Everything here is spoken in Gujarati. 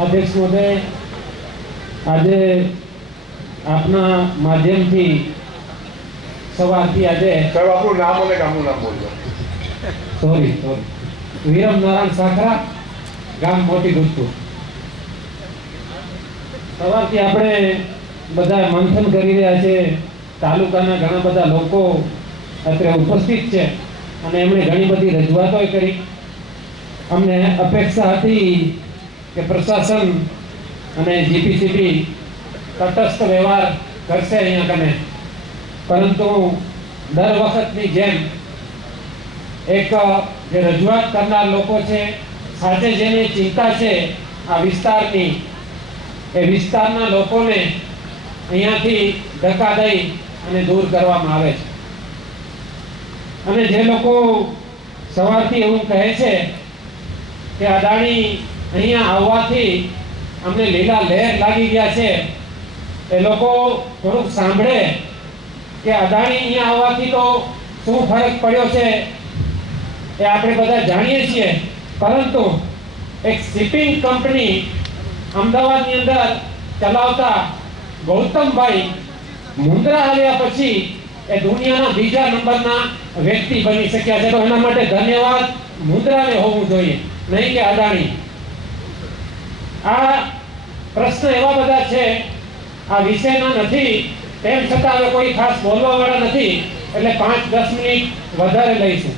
अध्यक्ष महोदय, आज आपना माध्यम थी सवारथी आज साहब आपનું નામ અને ગામનું નામ બોલજો. सॉरी वीरम नारायण साखरा, गाम मोटी गुजपुर. સવારથી આપણે બધા મંથન કરી રહ્યા છે. તાલુકાના ઘણા બધા લોકો અત્યારે ઉપસ્થિત છે અને એમણે ઘણી બધી રજૂઆતો કરી. અમને અપેક્ષા હતી કે પ્રશાસન અને જીપીસીબી તટસ્થ વ્યવહાર કરશે અહીંયા કને, પરંતુ દર વખતની જેમ એક જે રજૂઆત કરનાર લોકો છે, સાથે જેની ચિંતા છે આ વિસ્તારની, એ વિસ્તારના લોકોને અહીંયાથી ધક્કા દઈ અને દૂર કરવામાં આવે છે. અને જે લોકો સવારથી એવું કહે છે કે અદાણી અહીંયા આવવાથી અમને લીલા લહેર લાગી ગયા છે, એ લોકો થોડુંક સાંભળે કે અદાણી અહીંયા આવવાથી તો શું ફરક પડ્યો છે એ આપણે બધા જાણીએ છીએ. પરંતુ એક શિપિંગ કંપની અમદાવાદની અંદર ચલાવતા ગૌતમભાઈ મુંદ્રા આવ્યા પછી એ દુનિયાના બીજા નંબરના વ્યક્તિ બની શક્યા છે. તો એના માટે ધન્યવાદ મુંદ્રાને હોવું જોઈએ, નહીં કે અદાણી. આ પ્રશ્ન એવા બધા છે, આ વિષયના નથી, તેમ છતાં હવે કોઈ ખાસ બોલવા વાળા નથી, એટલે 5-10 મિનિટ વધારે લઈશું.